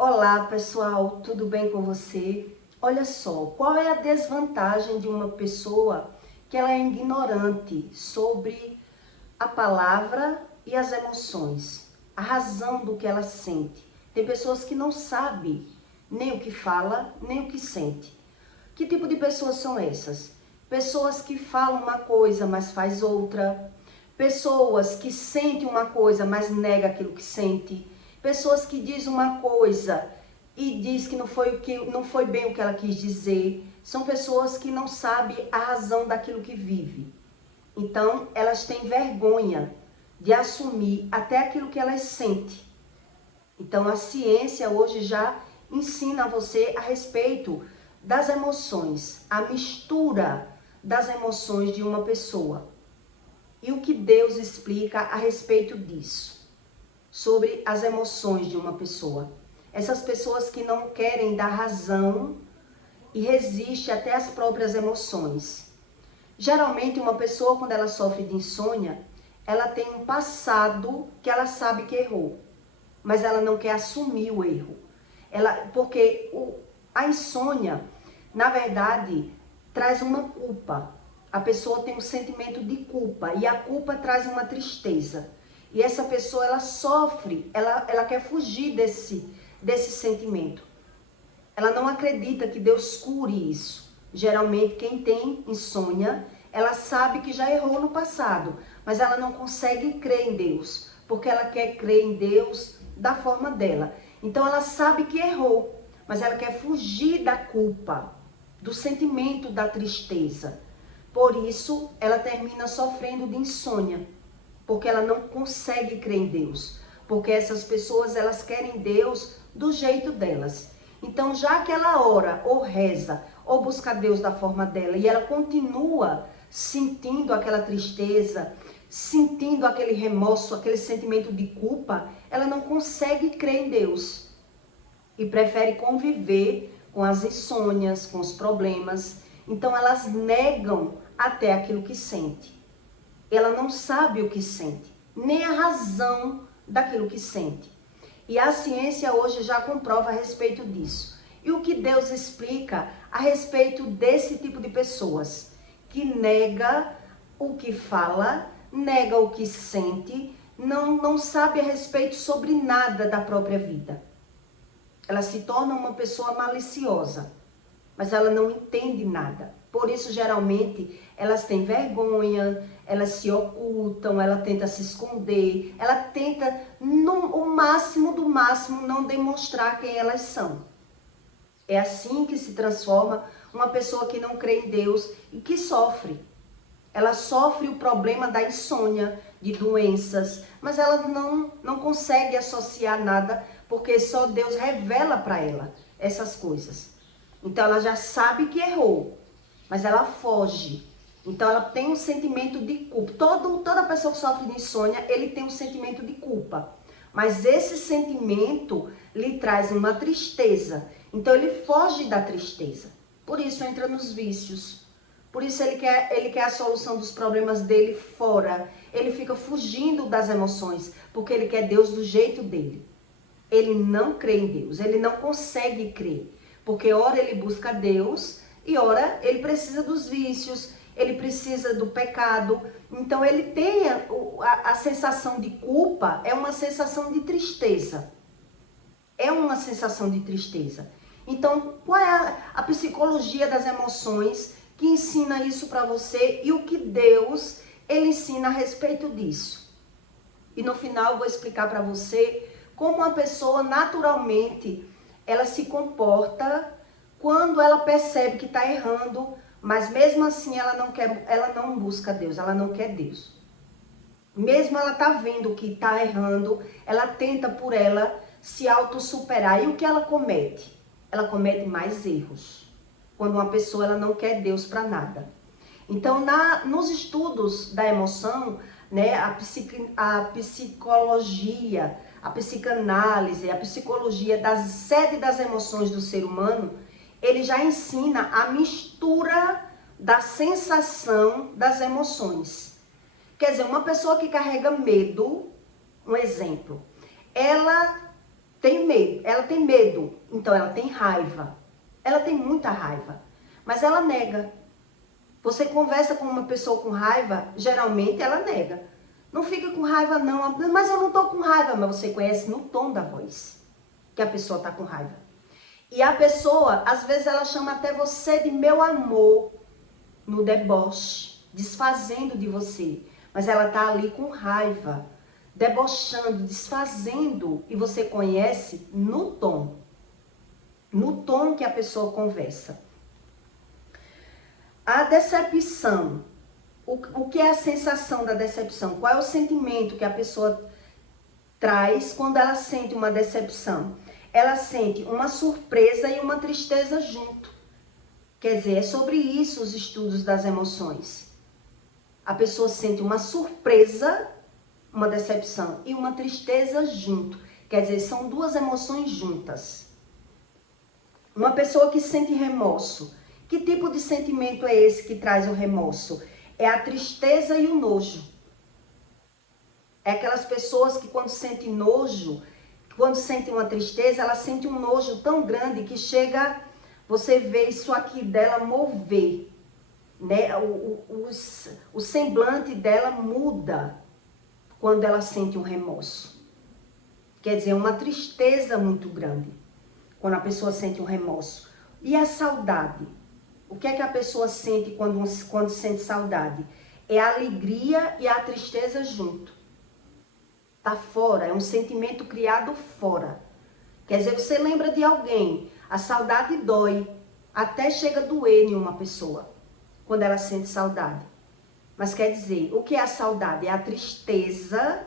Olá pessoal, tudo bem com você? Olha só, qual é a desvantagem de uma pessoa que ela é ignorante sobre a palavra e as emoções, a razão do que ela sente? Tem pessoas que não sabem nem o que fala, nem o que sente. Que tipo de pessoas são essas? Pessoas que falam uma coisa, mas faz outra. Pessoas que sentem uma coisa, mas nega aquilo que sente. Pessoas que dizem uma coisa e diz que não foi bem o que ela quis dizer. São pessoas que não sabem a razão daquilo que vive. Então, elas têm vergonha de assumir até aquilo que elas sentem. Então, a ciência hoje já ensina você a respeito das emoções, a mistura das emoções de uma pessoa. E o que Deus explica a respeito disso, sobre as emoções de uma pessoa. Essas pessoas que não querem dar razão e resistem até às próprias emoções. Geralmente, uma pessoa, quando ela sofre de insônia, ela tem um passado que ela sabe que errou, mas ela não quer assumir o erro. Porque a insônia, na verdade, traz uma culpa. A pessoa tem um sentimento de culpa e a culpa traz uma tristeza. E essa pessoa, ela sofre, ela quer fugir desse sentimento. Ela não acredita que Deus cure isso. Geralmente, quem tem insônia, ela sabe que já errou no passado, mas ela não consegue crer em Deus, porque ela quer crer em Deus da forma dela. Então, ela sabe que errou, mas ela quer fugir da culpa, do sentimento da tristeza. Por isso, ela termina sofrendo de insônia, porque ela não consegue crer em Deus. Porque essas pessoas, elas querem Deus do jeito delas. Então, já que ela ora, ou reza, ou busca Deus da forma dela, e ela continua sentindo aquela tristeza, sentindo aquele remorso, aquele sentimento de culpa, ela não consegue crer em Deus. E prefere conviver com as insônias, com os problemas. Então, elas negam até aquilo que sente. Ela não sabe o que sente, nem a razão daquilo que sente. E a ciência hoje já comprova a respeito disso. E o que Deus explica a respeito desse tipo de pessoas, que nega o que fala, nega o que sente, não sabe a respeito sobre nada da própria vida. Ela se torna uma pessoa maliciosa, mas ela não entende nada. Por isso, geralmente, elas têm vergonha, elas se ocultam, ela tenta se esconder, ela tenta, o máximo do máximo, não demonstrar quem elas são. É assim que se transforma uma pessoa que não crê em Deus e que sofre. Ela sofre o problema da insônia, de doenças, mas ela não consegue associar nada, porque só Deus revela para ela essas coisas. Então, ela já sabe que errou, mas ela foge. Então, ela tem um sentimento de culpa. Toda pessoa que sofre de insônia, ele tem um sentimento de culpa. Mas esse sentimento lhe traz uma tristeza. Então, ele foge da tristeza. Por isso, entra nos vícios. Por isso, ele quer a solução dos problemas dele fora. Ele fica fugindo das emoções, porque ele quer Deus do jeito dele. Ele não crê em Deus, ele não consegue crer. Porque ora ele busca Deus e ora ele precisa dos vícios, ele precisa do pecado. Então ele tem a sensação de culpa, é uma sensação de tristeza. É uma sensação de tristeza. Então, qual é a psicologia das emoções que ensina isso para você e o que Deus, ele ensina a respeito disso? E no final eu vou explicar para você como uma pessoa naturalmente ela se comporta quando ela percebe que está errando, mas mesmo assim ela não busca Deus, ela não quer Deus. Mesmo ela está vendo que está errando, ela tenta por ela se autossuperar. E o que ela comete? Ela comete mais erros. Quando uma pessoa ela não quer Deus para nada. Então, nos estudos da emoção, né, a psicologia, a psicanálise, a psicologia da sede das emoções do ser humano, ele já ensina a mistura da sensação das emoções. Quer dizer, uma pessoa que carrega medo, um exemplo, ela tem medo, ela tem medo, então ela tem raiva. Ela tem muita raiva, mas ela nega. Você conversa com uma pessoa com raiva, geralmente ela nega. Não fica com raiva não, mas eu não tô com raiva, mas você conhece no tom da voz que a pessoa tá com raiva. E a pessoa, às vezes ela chama até você de meu amor, no deboche, desfazendo de você. Mas ela tá ali com raiva, debochando, desfazendo, e você conhece no tom que a pessoa conversa. A decepção, o que é a sensação da decepção? Qual é o sentimento que a pessoa traz quando ela sente uma decepção? Ela sente uma surpresa e uma tristeza junto. Quer dizer, é sobre isso os estudos das emoções. A pessoa sente uma surpresa, uma decepção e uma tristeza junto. Quer dizer, são duas emoções juntas. Uma pessoa que sente remorso. Que tipo de sentimento é esse que traz o remorso? É a tristeza e o nojo. É aquelas pessoas que quando sentem nojo, quando sentem uma tristeza, ela sente um nojo tão grande que chega, você vê isso aqui dela mover, né? O semblante dela muda quando ela sente um remorso. Quer dizer, uma tristeza muito grande quando a pessoa sente um remorso. E a saudade? O que é que a pessoa sente quando sente saudade? É a alegria e a tristeza junto. Tá fora, é um sentimento criado fora. Quer dizer, você lembra de alguém, a saudade dói, até chega a doer em uma pessoa, quando ela sente saudade. Mas quer dizer, o que é a saudade? É a tristeza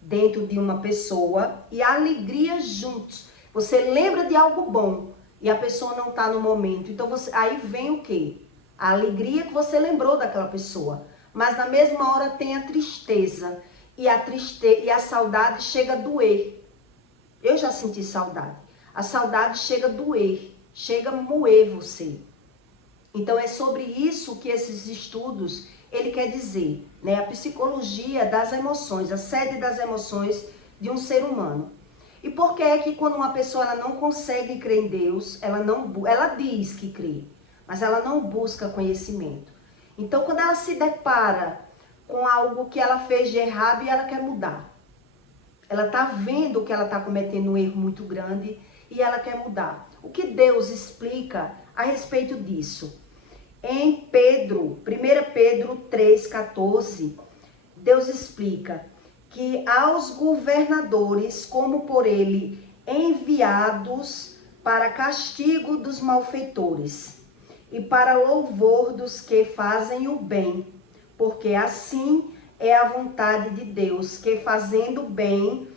dentro de uma pessoa e a alegria juntos. Você lembra de algo bom e a pessoa não está no momento. Então, aí vem o quê? A alegria que você lembrou daquela pessoa. Mas na mesma hora tem a tristeza. E a saudade chega a doer. Eu já senti saudade. A saudade chega a doer, chega a moer você. Então é sobre isso que esses estudos, ele quer dizer, né? A psicologia das emoções, a sede das emoções de um ser humano. E por que é que quando uma pessoa ela não consegue crer em Deus, ela diz que crê, mas ela não busca conhecimento. Então quando ela se depara com algo que ela fez de errado e ela quer mudar. Ela está vendo que ela está cometendo um erro muito grande e ela quer mudar. O que Deus explica a respeito disso? Em 1 Pedro 3,14, Deus explica que aos governadores, como por ele, enviados para castigo dos malfeitores e para louvor dos que fazem o bem, porque assim é a vontade de Deus, que fazendo bem,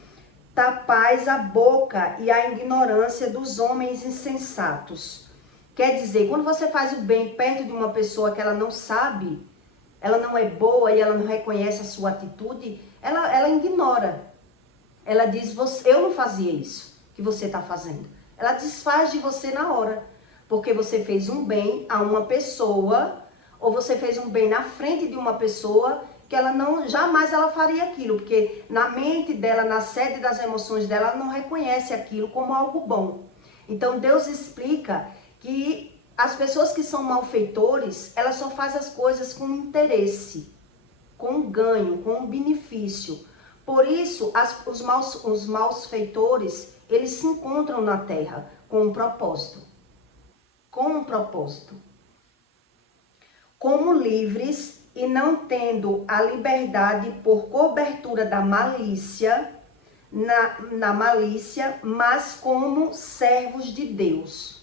tapais a boca e a ignorância dos homens insensatos. Quer dizer, quando você faz o bem perto de uma pessoa que ela não sabe, ela não é boa e ela não reconhece a sua atitude, ela ignora. Ela diz, eu não fazia isso que você está fazendo. Ela desfaz de você na hora, porque você fez um bem a uma pessoa, ou você fez um bem na frente de uma pessoa que ela jamais ela faria aquilo, porque na mente dela, na sede das emoções dela, ela não reconhece aquilo como algo bom. Então Deus explica que as pessoas que são malfeitores, elas só fazem as coisas com interesse, com ganho, com benefício. Por isso, os malfeitores, eles se encontram na terra com um propósito. Com um propósito. Como livres e não tendo a liberdade por cobertura da malícia, na malícia, mas como servos de Deus.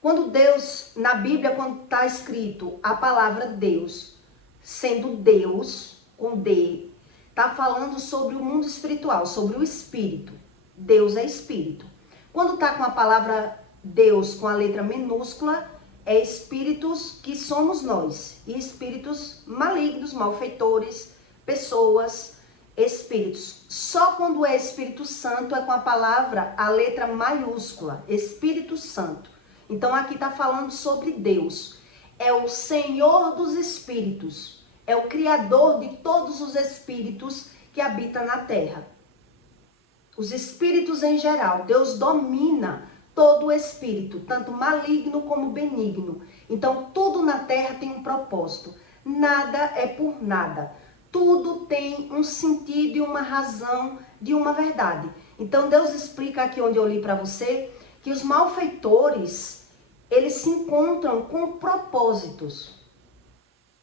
Quando Deus, na Bíblia, quando está escrito a palavra Deus, sendo Deus, com D, está falando sobre o mundo espiritual, sobre o espírito. Deus é espírito. Quando está com a palavra Deus com a letra minúscula, é espíritos que somos nós, e espíritos malignos, malfeitores, pessoas, espíritos. Só quando é Espírito Santo é com a palavra, a letra maiúscula, Espírito Santo. Então aqui está falando sobre Deus. É o Senhor dos espíritos, é o Criador de todos os espíritos que habitam na terra. Os espíritos em geral. Deus domina todo o espírito, tanto maligno como benigno. Então, tudo na terra tem um propósito. Nada é por nada. Tudo tem um sentido e uma razão de uma verdade. Então, Deus explica aqui onde eu li para você, que os malfeitores, eles se encontram com propósitos.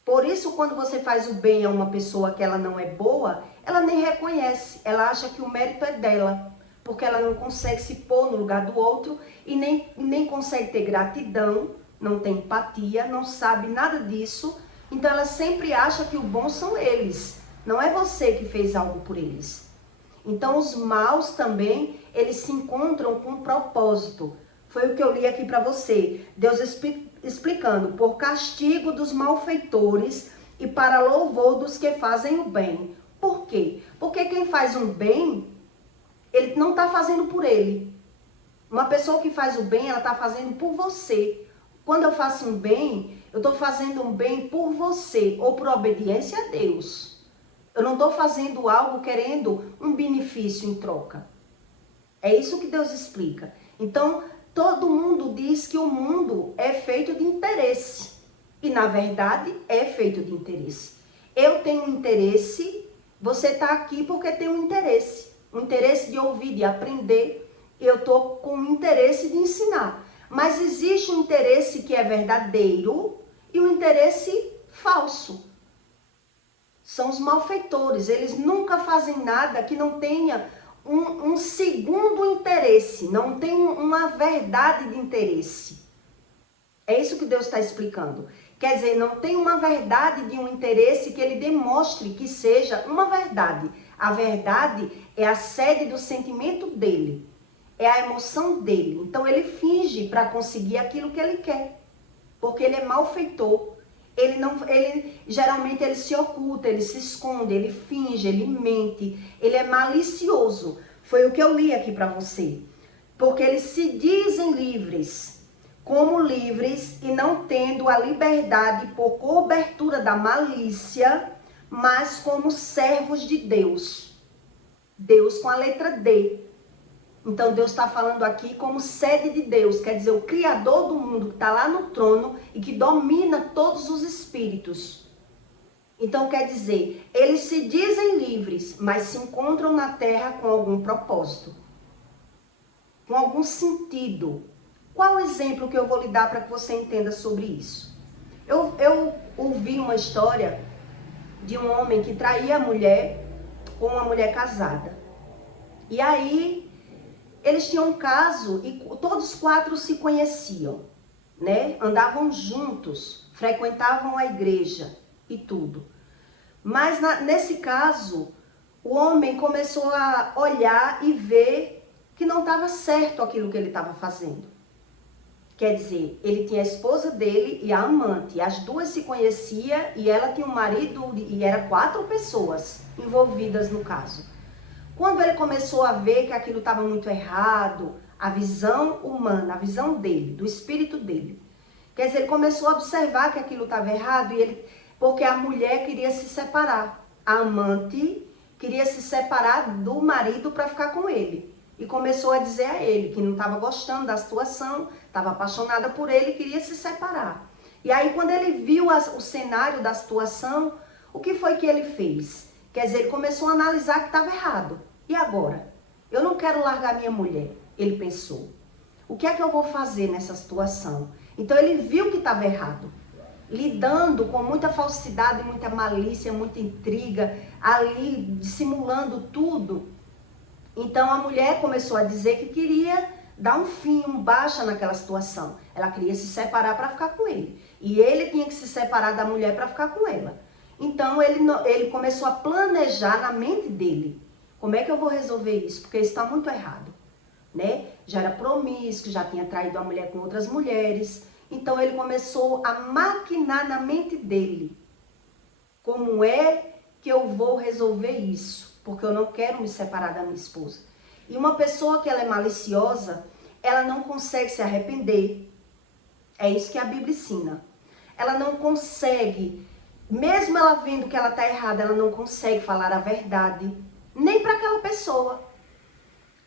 Por isso, quando você faz o bem a uma pessoa que ela não é boa, ela nem reconhece. Ela acha que o mérito é dela, porque ela não consegue se pôr no lugar do outro e nem consegue ter gratidão, não tem empatia, não sabe nada disso. Então, ela sempre acha que o bom são eles. Não é você que fez algo por eles. Então, os maus também, eles se encontram com um propósito. Foi o que eu li aqui para você. Deus explicando, por castigo dos malfeitores e para louvor dos que fazem o bem. Por quê? Porque quem faz um bem, ele não está fazendo por ele. Uma pessoa que faz o bem, ela está fazendo por você. Quando eu faço um bem, eu estou fazendo um bem por você ou por obediência a Deus. Eu não estou fazendo algo querendo um benefício em troca. É isso que Deus explica. Então, todo mundo diz que o mundo é feito de interesse. E, na verdade, é feito de interesse. Eu tenho um interesse, você está aqui porque tem um interesse. Um interesse de ouvir, de aprender. Eu estou com um interesse de ensinar. Mas existe um interesse que é verdadeiro e um interesse falso. São os malfeitores. Eles nunca fazem nada que não tenha um segundo interesse, não tem uma verdade de interesse. É isso que Deus está explicando. Quer dizer, não tem uma verdade de um interesse que ele demonstre que seja uma verdade. A verdade é a sede do sentimento dele, é a emoção dele. Então ele finge para conseguir aquilo que ele quer, porque ele é malfeitor. Geralmente ele se oculta, ele se esconde, ele finge, ele mente, ele é malicioso. Foi o que eu li aqui para você. Porque eles se dizem livres, como livres e não tendo a liberdade por cobertura da malícia, mas como servos de Deus. Deus com a letra D. Então, Deus está falando aqui como sede de Deus, quer dizer, o Criador do mundo que está lá no trono e que domina todos os espíritos. Então, quer dizer, eles se dizem livres, mas se encontram na terra com algum propósito, com algum sentido. Qual o exemplo que eu vou lhe dar para que você entenda sobre isso? Eu ouvi uma história de um homem que traía a mulher com uma mulher casada. E aí eles tinham um caso e todos quatro se conheciam, né? Andavam juntos, frequentavam a igreja e tudo. Mas nesse caso, o homem começou a olhar e ver que não estava certo aquilo que ele estava fazendo. Quer dizer, ele tinha a esposa dele e a amante, as duas se conheciam e ela tinha um marido e eram 4 pessoas envolvidas no caso. Quando ele começou a ver que aquilo estava muito errado, a visão humana, a visão dele, do espírito dele. Quer dizer, ele começou a observar que aquilo estava errado, porque a mulher queria se separar. A amante queria se separar do marido para ficar com ele. E começou a dizer a ele que não estava gostando da situação, estava apaixonada por ele e queria se separar. E aí, quando ele viu o cenário da situação, o que foi que ele fez? Quer dizer, ele começou a analisar que estava errado. E agora? Eu não quero largar minha mulher, ele pensou. O que é que eu vou fazer nessa situação? Então ele viu que estava errado. Lidando com muita falsidade, muita malícia, muita intriga, ali dissimulando tudo. Então a mulher começou a dizer que queria dar um fim, um baixa naquela situação. Ela queria se separar para ficar com ele. E ele tinha que se separar da mulher para ficar com ela. Então ele começou a planejar na mente dele. Como é que eu vou resolver isso? Porque isso está muito errado, né? Já era promíscuo, já tinha traído a mulher com outras mulheres. Então ele começou a maquinar na mente dele. Como é que eu vou resolver isso? Porque eu não quero me separar da minha esposa. E uma pessoa que ela é maliciosa, ela não consegue se arrepender. É isso que a Bíblia ensina. Ela não consegue, mesmo ela vendo que ela está errada, ela não consegue falar a verdade. Nem para aquela pessoa.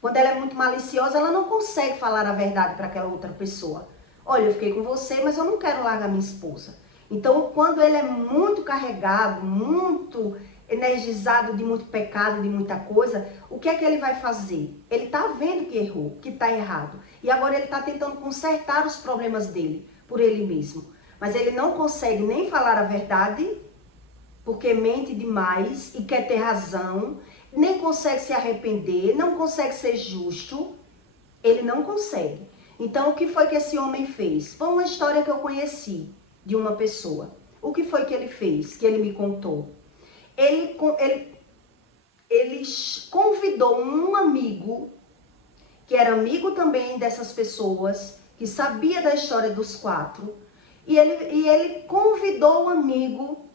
Quando ela é muito maliciosa, ela não consegue falar a verdade para aquela outra pessoa. Olha, eu fiquei com você, mas eu não quero largar minha esposa. Então, quando ele é muito carregado, muito energizado de muito pecado, de muita coisa, o que é que ele vai fazer? Ele está vendo que errou, que está errado. E agora ele está tentando consertar os problemas dele, por ele mesmo. Mas ele não consegue nem falar a verdade, porque mente demais e quer ter razão, nem consegue se arrepender, não consegue ser justo, ele não consegue. Então, o que foi que esse homem fez? Foi uma história que eu conheci de uma pessoa. O que foi que ele fez, que ele me contou? Ele convidou um amigo, que era amigo também dessas pessoas, que sabia da história dos 4, e ele convidou o amigo,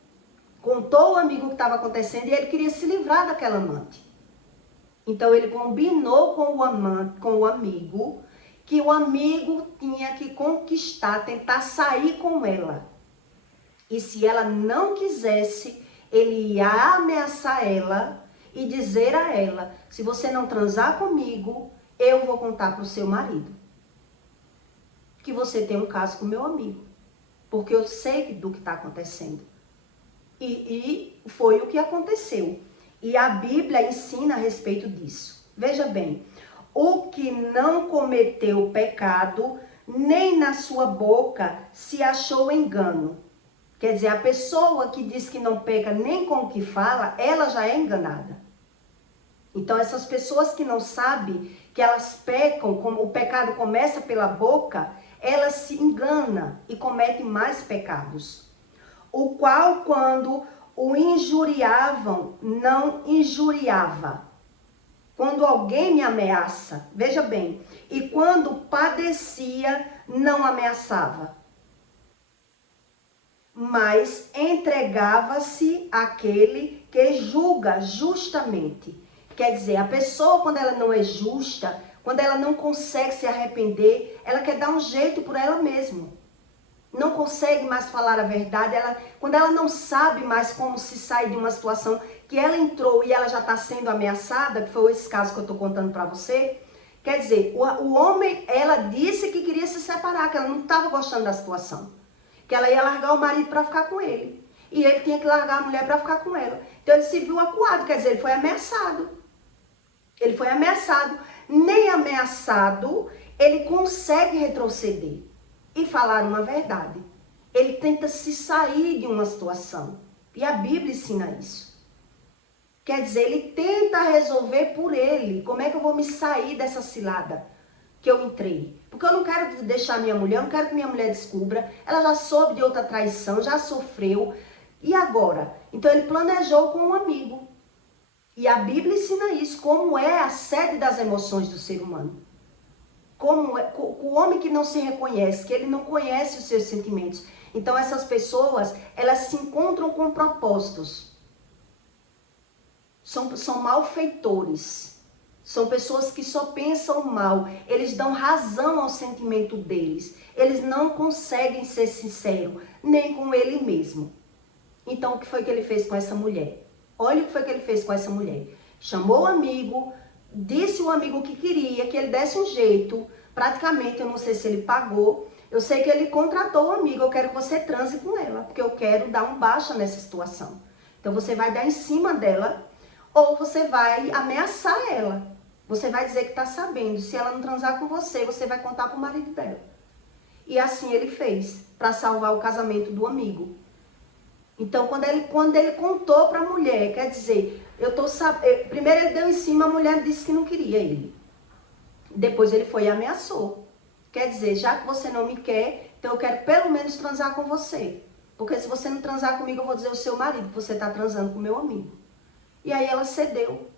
contou o amigo o que estava acontecendo, e ele queria se livrar daquela amante. Então ele combinou com o amigo, que o amigo tinha que conquistar, tentar sair com ela. E se ela não quisesse, ele ia ameaçar ela e dizer a ela: se você não transar comigo, eu vou contar para o seu marido que você tem um caso com meu amigo, porque eu sei do que está acontecendo. E foi o que aconteceu. E a Bíblia ensina a respeito disso. Veja bem, o que não cometeu pecado, nem na sua boca se achou engano. Quer dizer, a pessoa que diz que não peca nem com o que fala, ela já é enganada. Então, essas pessoas que não sabem que elas pecam, como o pecado começa pela boca, elas se enganam e cometem mais pecados. O qual, quando o injuriavam, não injuriava. Quando alguém me ameaça, veja bem, e quando padecia, não ameaçava, mas entregava-se àquele que julga justamente. Quer dizer, a pessoa, quando ela não é justa, quando ela não consegue se arrepender, ela quer dar um jeito por ela mesma. Não consegue mais falar a verdade, quando ela não sabe mais como se sair de uma situação que ela entrou e ela já está sendo ameaçada, que foi esse caso que eu estou contando para você. Quer dizer, o homem, ela disse que queria se separar, que ela não estava gostando da situação, que ela ia largar o marido para ficar com ele, e ele tinha que largar a mulher para ficar com ela. Então ele se viu acuado, quer dizer, ele foi ameaçado. Ele foi ameaçado. Nem ameaçado, ele consegue retroceder e falar uma verdade. Ele tenta se sair de uma situação. E a Bíblia ensina isso. Quer dizer, ele tenta resolver por ele. Como é que eu vou me sair dessa cilada que eu entrei? Porque eu não quero deixar minha mulher, eu não quero que minha mulher descubra. Ela já soube de outra traição, já sofreu. E agora? Então ele planejou com um amigo. E a Bíblia ensina isso, como é a sede das emoções do ser humano. Como é, o homem que não se reconhece, que ele não conhece os seus sentimentos. Então essas pessoas, elas se encontram com propósitos. São malfeitores. São pessoas que só pensam mal. Eles dão razão ao sentimento deles. Eles não conseguem ser sinceros, nem com ele mesmo. Então o que foi que ele fez com essa mulher? Olha o que foi que ele fez com essa mulher. Chamou o amigo, disse o amigo que queria que ele desse um jeito, praticamente, eu não sei se ele pagou, eu sei que ele contratou o amigo: eu quero que você transe com ela, porque eu quero dar um baixa nessa situação. Então você vai dar em cima dela, ou você vai ameaçar ela. Você vai dizer que está sabendo, se ela não transar com você, você vai contar para o marido dela. E assim ele fez, para salvar o casamento do amigo. Então, quando ele contou para a mulher, quer dizer, primeiro ele deu em cima, a mulher disse que não queria ele. Depois ele foi e ameaçou. Quer dizer, já que você não me quer, então eu quero pelo menos transar com você. Porque se você não transar comigo, eu vou dizer ao seu marido que você está transando com o meu amigo. E aí ela cedeu.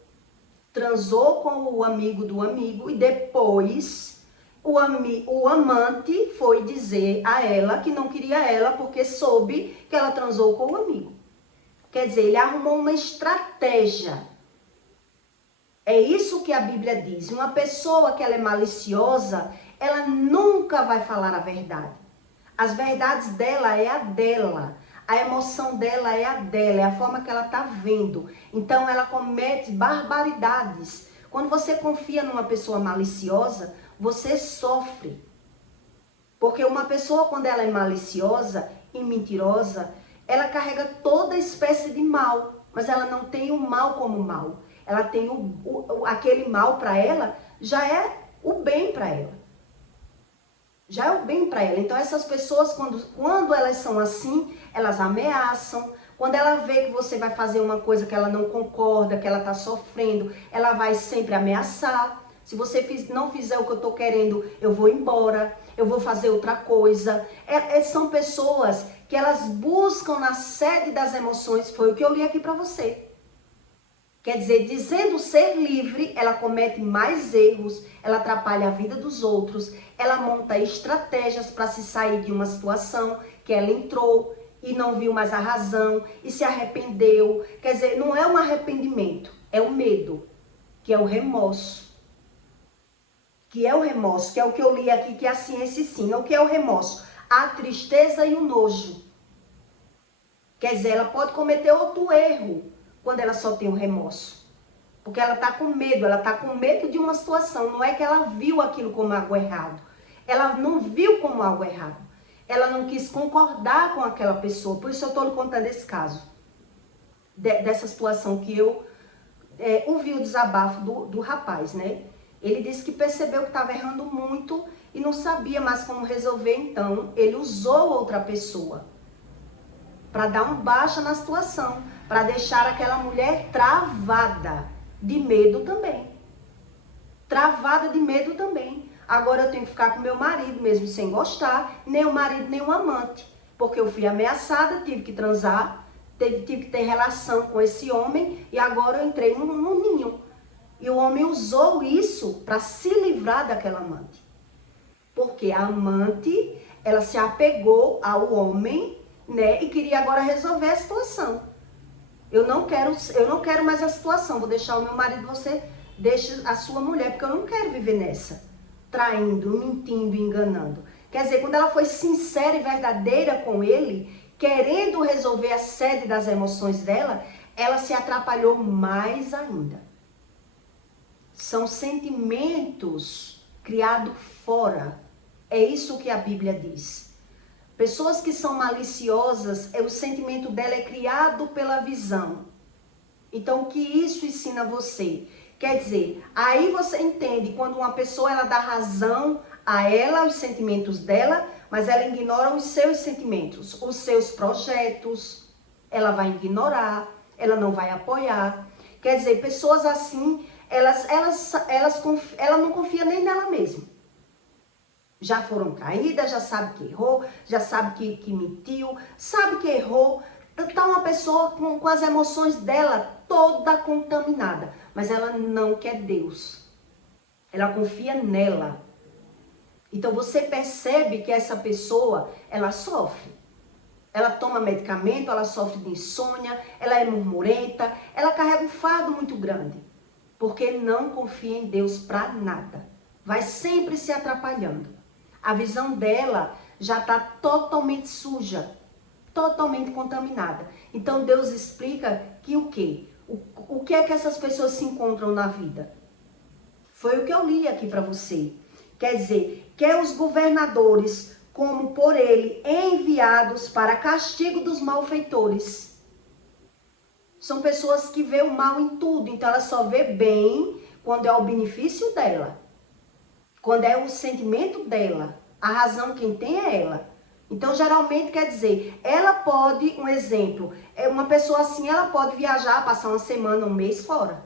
Transou com o amigo do amigo e depois o amante foi dizer a ela que não queria ela porque soube que ela transou com o amigo. Quer dizer, ele arrumou uma estratégia. É isso que a Bíblia diz. Uma pessoa que ela é maliciosa, ela nunca vai falar a verdade. As verdades dela é a dela. A emoção dela é a dela, é a forma que ela está vendo. Então ela comete barbaridades Quando você confia numa pessoa maliciosa, você sofre. Porque uma pessoa, quando ela é maliciosa e mentirosa, ela carrega toda espécie de mal, mas ela não tem o mal como mal. Ela tem aquele mal para ela, já é o bem para ela. Já é o bem para ela. Então essas pessoas, quando elas são assim, elas ameaçam. Quando ela vê que você vai fazer uma coisa que ela não concorda, que ela está sofrendo, ela vai sempre ameaçar. Se você não fizer o que eu estou querendo, eu vou embora, eu vou fazer outra coisa. São pessoas que elas buscam na sede das emoções, foi o que eu li aqui para você. Quer dizer, dizendo ser livre, ela comete mais erros, ela atrapalha a vida dos outros, ela monta estratégias para se sair de uma situação que ela entrou e não viu mais a razão e se arrependeu. Quer dizer, não é um arrependimento, é o medo, que é o remorso. Que é o remorso, que é o que eu li aqui, que a ciência ensina. O que é o remorso? A tristeza e o nojo. Quer dizer, ela pode cometer outro erro quando ela só tem o remorso. Porque ela está com medo, ela está com medo de uma situação. Não é que ela viu aquilo como algo errado. Ela não viu como algo errado. Ela não quis concordar com aquela pessoa. Por isso eu estou lhe contando esse caso. Dessa situação que eu ouvi o desabafo do rapaz, né? Ele disse que percebeu que estava errando muito e não sabia mais como resolver. Então, ele usou outra pessoa para dar um baixa na situação, para deixar aquela mulher travada de medo também. Travada de medo também. Agora eu tenho que ficar com meu marido mesmo sem gostar, nem o marido, nem o amante. Porque eu fui ameaçada, tive que transar, tive que ter relação com esse homem e agora eu entrei num ninho. E o homem usou isso para se livrar daquela amante. Porque a amante, ela se apegou ao homem, né? E queria agora resolver a situação. Eu não quero mais a situação. Vou deixar o meu marido, você deixa a sua mulher, porque eu não quero viver nessa. Traindo, mentindo, enganando. Quer dizer, quando ela foi sincera e verdadeira com ele, querendo resolver a sede das emoções dela, ela se atrapalhou mais ainda. São sentimentos criados fora. É isso que a Bíblia diz. Pessoas que são maliciosas, o sentimento dela é criado pela visão. Então, o que isso ensina você? Quer dizer, aí você entende quando uma pessoa ela dá razão a ela, os sentimentos dela, mas ela ignora os seus sentimentos, os seus projetos. Ela vai ignorar, ela não vai apoiar. Quer dizer, pessoas assim, ela não confia nem nela mesma. Já foram traídas, já sabe que errou, já sabe que mentiu, sabe que errou. Está uma pessoa com as emoções dela toda contaminada, mas ela não quer Deus. Ela confia nela. Então você percebe que essa pessoa, ela sofre. Ela toma medicamento, ela sofre de insônia, ela é murmurenta, ela carrega um fardo muito grande. Porque não confia em Deus para nada. Vai sempre se atrapalhando. A visão dela já está totalmente suja, totalmente contaminada. Então Deus explica que o quê? O que é que essas pessoas se encontram na vida? Foi o que eu li aqui para você. Quer dizer, que os governadores, como por ele, enviados para castigo dos malfeitores. São pessoas que vê o mal em tudo, então ela só vê bem quando é o benefício dela. Quando é o sentimento dela, a razão quem tem é ela. Então, geralmente, quer dizer, ela pode, um exemplo, uma pessoa assim, ela pode viajar, passar uma semana, um mês fora.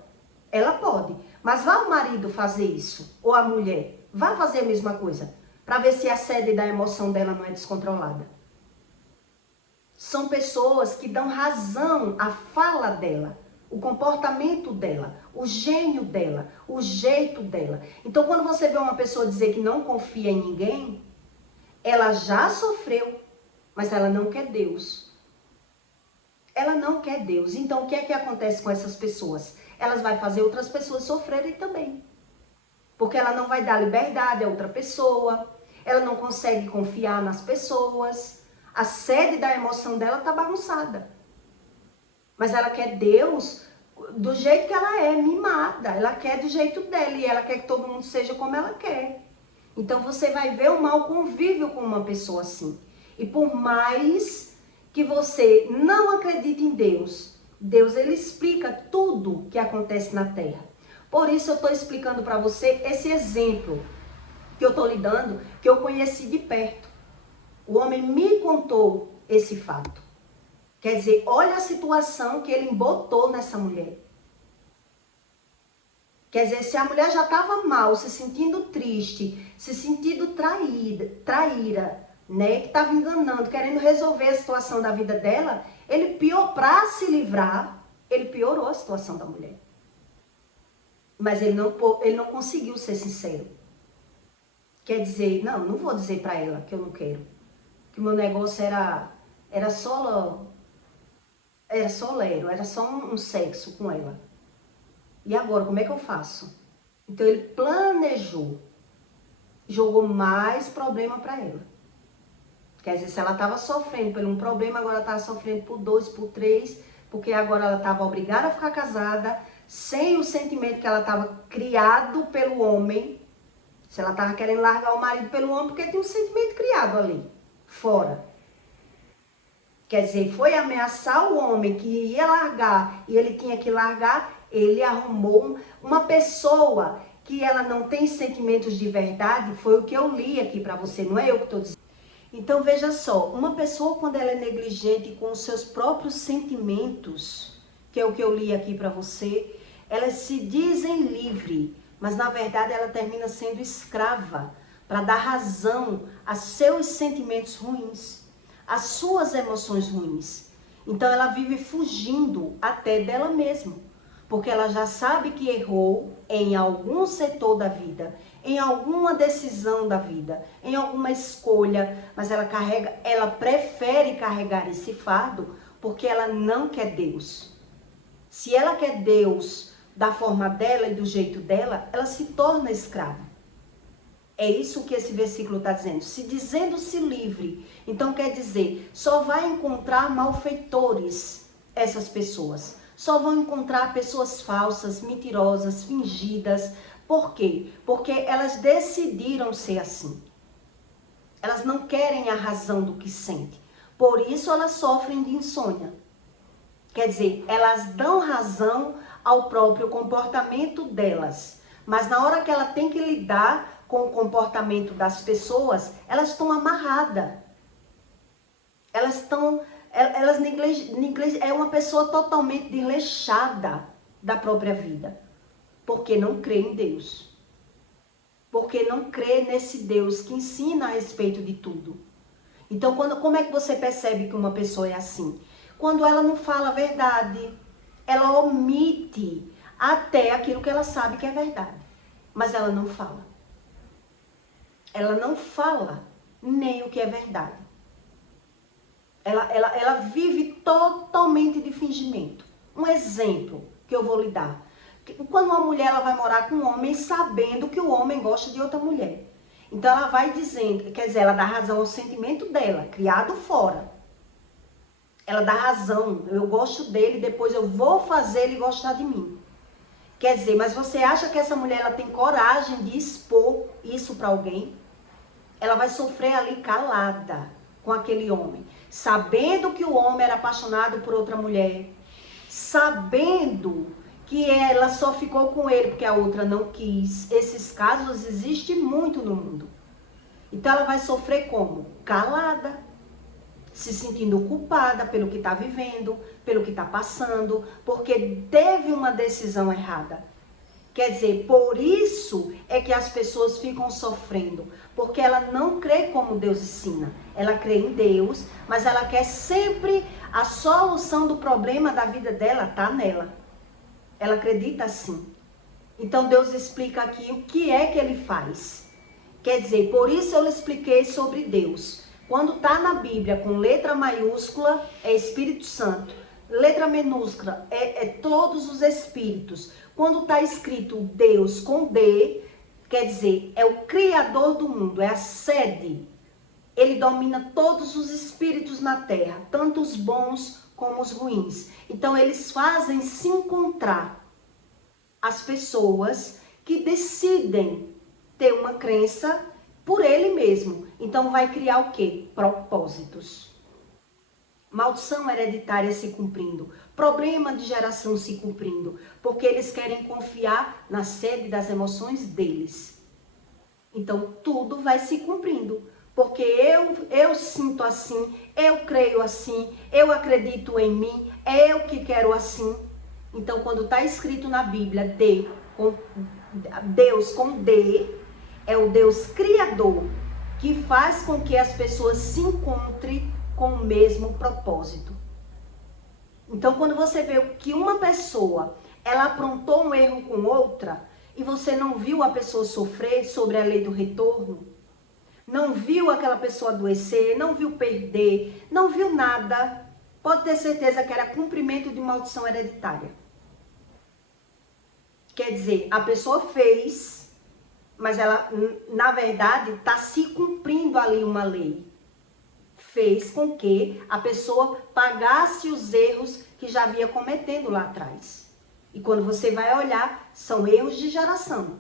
Ela pode. Mas vai o marido fazer isso? Ou a mulher? Vai fazer a mesma coisa? Para ver se a sede da emoção dela não é descontrolada. São pessoas que dão razão à fala dela, o comportamento dela, o gênio dela, o jeito dela. Então, quando você vê uma pessoa dizer que não confia em ninguém, ela já sofreu, mas ela não quer Deus. Ela não quer Deus. Então, o que é que acontece com essas pessoas? Elas vão fazer outras pessoas sofrerem também. Porque ela não vai dar liberdade a outra pessoa, ela não consegue confiar nas pessoas, a sede da emoção dela está bagunçada. Mas ela quer Deus do jeito que ela é, mimada. Ela quer do jeito dela e ela quer que todo mundo seja como ela quer. Então você vai ver o mau convívio com uma pessoa assim. E por mais que você não acredite em Deus, Deus ele explica tudo que acontece na terra. Por isso eu estou explicando para você esse exemplo que eu estou lhe dando, que eu conheci de perto. O homem me contou esse fato. Quer dizer, olha a situação que ele embotou nessa mulher. Quer dizer, se a mulher já estava mal, se sentindo triste, se sentindo traíra, né, que estava enganando, querendo resolver a situação da vida dela, ele para se livrar, ele piorou a situação da mulher. Mas ele não conseguiu ser sincero. Quer dizer, não vou dizer para ela que eu não quero. Que o meu negócio era só lero, era só um sexo com ela. E agora, como é que eu faço? Então ele planejou, jogou mais problema para ela. Quer dizer, se ela estava sofrendo por um problema, agora ela estava sofrendo por 2, por 3, porque agora ela estava obrigada a ficar casada, sem o sentimento que ela estava criado pelo homem. Se ela estava querendo largar o marido pelo homem, porque tinha um sentimento criado ali, fora. Quer dizer, foi ameaçar o homem que ia largar e ele tinha que largar, ele arrumou uma pessoa que ela não tem sentimentos de verdade, foi o que eu li aqui para você, não é eu que estou dizendo. Então veja só, uma pessoa quando ela é negligente com os seus próprios sentimentos, que é o que eu li aqui para você, elas se dizem livre, mas na verdade ela termina sendo escrava para dar razão a seus sentimentos ruins, às suas emoções ruins. Então ela vive fugindo até dela mesma, porque ela já sabe que errou em algum setor da vida, em alguma decisão da vida, em alguma escolha, mas ela prefere carregar esse fardo porque ela não quer Deus. Se ela quer Deus da forma dela e do jeito dela, ela se torna escrava. É isso que esse versículo está dizendo. Se dizendo-se livre, então quer dizer, só vai encontrar malfeitores essas pessoas. Só vão encontrar pessoas falsas, mentirosas, fingidas. Por quê? Porque elas decidiram ser assim. Elas não querem a razão do que sentem. Por isso elas sofrem de insônia. Quer dizer, elas dão razão ao próprio comportamento delas. Mas na hora que ela tem que lidar com o comportamento das pessoas, elas estão amarradas. É uma pessoa totalmente desleixada da própria vida. Porque não crê em Deus. Porque não crê nesse Deus que ensina a respeito de tudo. Então, como é que você percebe que uma pessoa é assim? Quando ela não fala a verdade, ela omite até aquilo que ela sabe que é verdade. Mas ela não fala. Ela não fala nem o que é verdade. Ela vive totalmente de fingimento. Um exemplo que eu vou lhe dar. Quando uma mulher ela vai morar com um homem sabendo que o homem gosta de outra mulher. Então ela vai dizendo, quer dizer, ela dá razão ao sentimento dela, criado fora. Ela dá razão, eu gosto dele, depois eu vou fazer ele gostar de mim. Quer dizer, mas você acha que essa mulher ela tem coragem de expor isso para alguém? Ela vai sofrer ali calada com aquele homem, sabendo que o homem era apaixonado por outra mulher, sabendo que ela só ficou com ele porque a outra não quis. Esses casos existem muito no mundo. Então ela vai sofrer como? Calada, se sentindo culpada pelo que está vivendo, pelo que está passando, porque teve uma decisão errada. Quer dizer, por isso é que as pessoas ficam sofrendo, porque ela não crê como Deus ensina. Ela crê em Deus, mas ela quer sempre a solução do problema da vida dela tá nela. Ela acredita assim. Então Deus explica aqui o que é que ele faz. Quer dizer, por isso eu lhe expliquei sobre Deus. Quando está na Bíblia com letra maiúscula, é Espírito Santo. Letra minúscula é todos os espíritos. Quando está escrito Deus com D, quer dizer, é o Criador do mundo, é a sede. Ele domina todos os espíritos na terra, tanto os bons como os ruins. Então eles fazem se encontrar as pessoas que decidem ter uma crença por ele mesmo. Então vai criar o quê? Propósitos. Maldição hereditária se cumprindo, problema de geração se cumprindo, porque eles querem confiar na sede das emoções deles. Então tudo vai se cumprindo, porque eu sinto assim, eu creio assim, eu acredito em mim, é eu que quero assim. Então quando está escrito na Bíblia, Deus com D, é o Deus criador, que faz com que as pessoas se encontrem com o mesmo propósito. Então, quando você vê que uma pessoa, ela aprontou um erro com outra, e você não viu a pessoa sofrer sobre a lei do retorno, não viu aquela pessoa adoecer, não viu perder, não viu nada, pode ter certeza que era cumprimento de maldição hereditária. Quer dizer, a pessoa fez, mas ela, na verdade, está se cumprindo ali uma lei. Fez com que a pessoa pagasse os erros que já havia cometendo lá atrás. E quando você vai olhar, são erros de geração.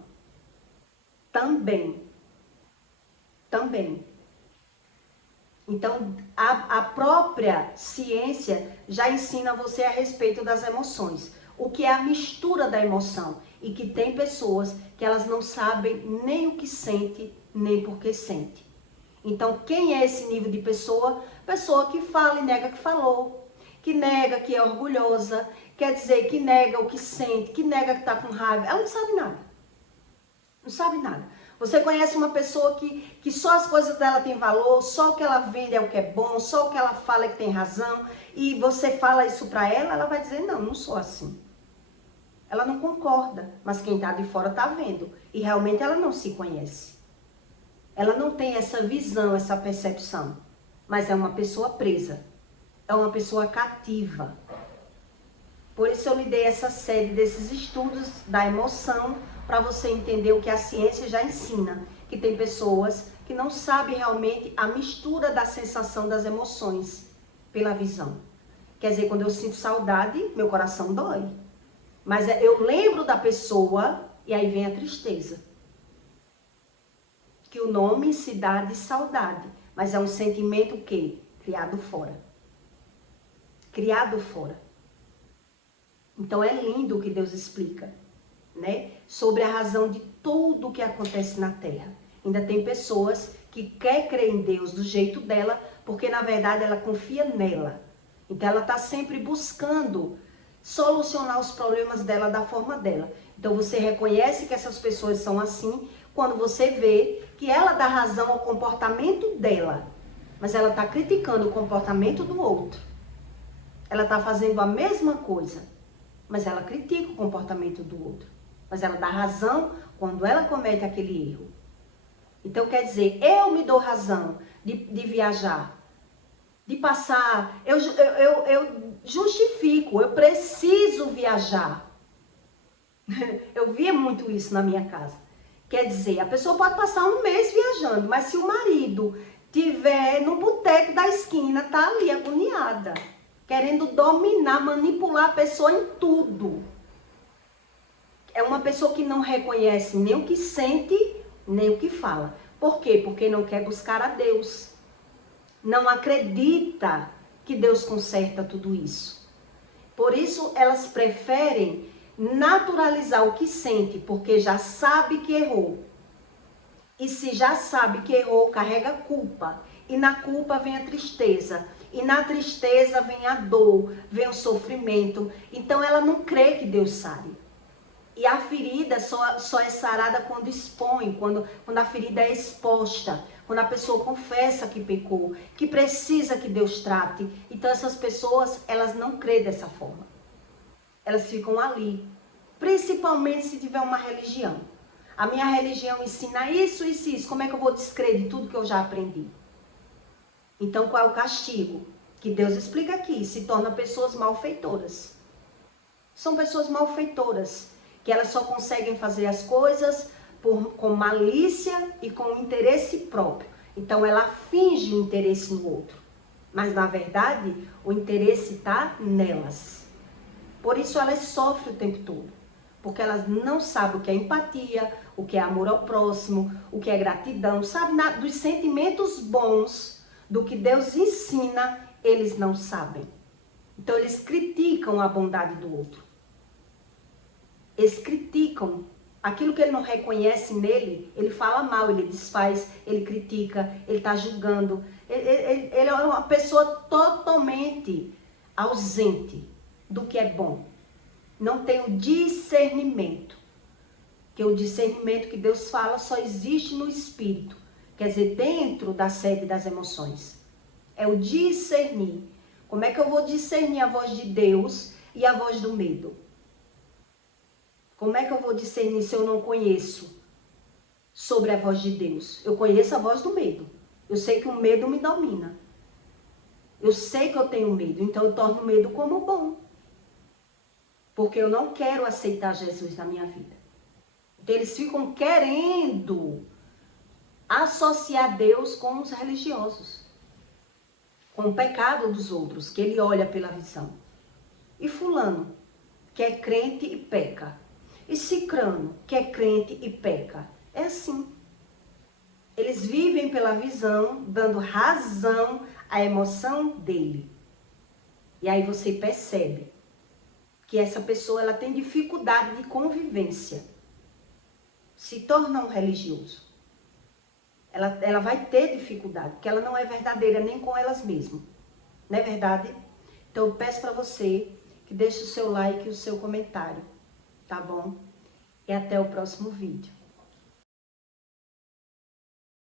Também. Então, a própria ciência já ensina você a respeito das emoções. O que é a mistura da emoção. E que tem pessoas que elas não sabem nem o que sente, nem por que sente. Então, quem é esse nível de pessoa? Pessoa que fala e nega que falou, que nega que é orgulhosa, quer dizer, que nega o que sente, que nega que está com raiva. Ela não sabe nada. Não sabe nada. Você conhece uma pessoa que só as coisas dela têm valor, só o que ela vende é o que é bom, só o que ela fala é que tem razão, e você fala isso para ela, ela vai dizer, não, não sou assim. Ela não concorda, mas quem está de fora está vendo. E realmente ela não se conhece. Ela não tem essa visão, essa percepção, mas é uma pessoa presa, é uma pessoa cativa. Por isso eu lhe dei essa série desses estudos da emoção, para você entender o que a ciência já ensina, que tem pessoas que não sabem realmente a mistura da sensação das emoções pela visão. Quer dizer, quando eu sinto saudade, meu coração dói. Mas eu lembro da pessoa e aí vem a tristeza. Que o nome se dá de saudade, mas é um sentimento que? Criado fora. Criado fora. Então é lindo o que Deus explica, né? Sobre a razão de tudo o que acontece na Terra. Ainda tem pessoas que querem crer em Deus do jeito dela, porque na verdade ela confia nela. Então ela está sempre buscando solucionar os problemas dela da forma dela. Então você reconhece que essas pessoas são assim, quando você vê que ela dá razão ao comportamento dela, mas ela está criticando o comportamento do outro. Ela está fazendo a mesma coisa, mas ela critica o comportamento do outro. Mas ela dá razão quando ela comete aquele erro. Então quer dizer, eu me dou razão de viajar, de passar, eu justifico, eu preciso viajar. Eu via muito isso na minha casa. Quer dizer, a pessoa pode passar um mês viajando, mas se o marido tiver no boteco da esquina, tá ali agoniada, querendo dominar, manipular a pessoa em tudo. É uma pessoa que não reconhece nem o que sente, nem o que fala. Por quê? Porque não quer buscar a Deus. Não acredita que Deus conserta tudo isso. Por isso, elas preferem naturalizar o que sente, porque já sabe que errou. E se já sabe que errou, carrega culpa. E na culpa vem a tristeza. E na tristeza vem a dor, vem o sofrimento. Então ela não crê que Deus sare. E a ferida só é sarada quando expõe, quando a ferida é exposta. Quando a pessoa confessa que pecou, que precisa que Deus trate. Então essas pessoas, elas não crêem dessa forma. Elas ficam ali, principalmente se tiver uma religião. A minha religião ensina isso, isso e isso. Como é que eu vou descrer de tudo que eu já aprendi? Então, qual é o castigo? Que Deus explica aqui, se torna pessoas malfeitoras. São pessoas malfeitoras, que elas só conseguem fazer as coisas com malícia e com interesse próprio. Então, ela finge o interesse no outro. Mas, na verdade, o interesse está nelas. Por isso elas sofrem o tempo todo. Porque elas não sabem o que é empatia, o que é amor ao próximo, o que é gratidão. Sabe, dos sentimentos bons, do que Deus ensina, eles não sabem. Então, eles criticam a bondade do outro. Eles criticam. Aquilo que ele não reconhece nele, ele fala mal, ele desfaz, ele critica, ele está julgando. Ele é uma pessoa totalmente ausente do que é bom. Não tem o discernimento. Que o discernimento que Deus fala só existe no espírito. Quer dizer, dentro da sede das emoções. É o discernir. Como é que eu vou discernir a voz de Deus e a voz do medo? Como é que eu vou discernir se eu não conheço sobre a voz de Deus? Eu conheço a voz do medo. Eu sei que o medo me domina. Eu sei que eu tenho medo, então eu torno o medo como bom. Porque eu não quero aceitar Jesus na minha vida. Então eles ficam querendo associar Deus com os religiosos. Com o pecado dos outros, que ele olha pela visão. E fulano, que é crente e peca. E cicrano, que é crente e peca. É assim. Eles vivem pela visão, dando razão à emoção dele. E aí você percebe que essa pessoa ela tem dificuldade de convivência. Se torna um religioso. Ela vai ter dificuldade, porque ela não é verdadeira nem com elas mesmas. Não é verdade? Então eu peço para você que deixe o seu like e o seu comentário. Tá bom? E até o próximo vídeo.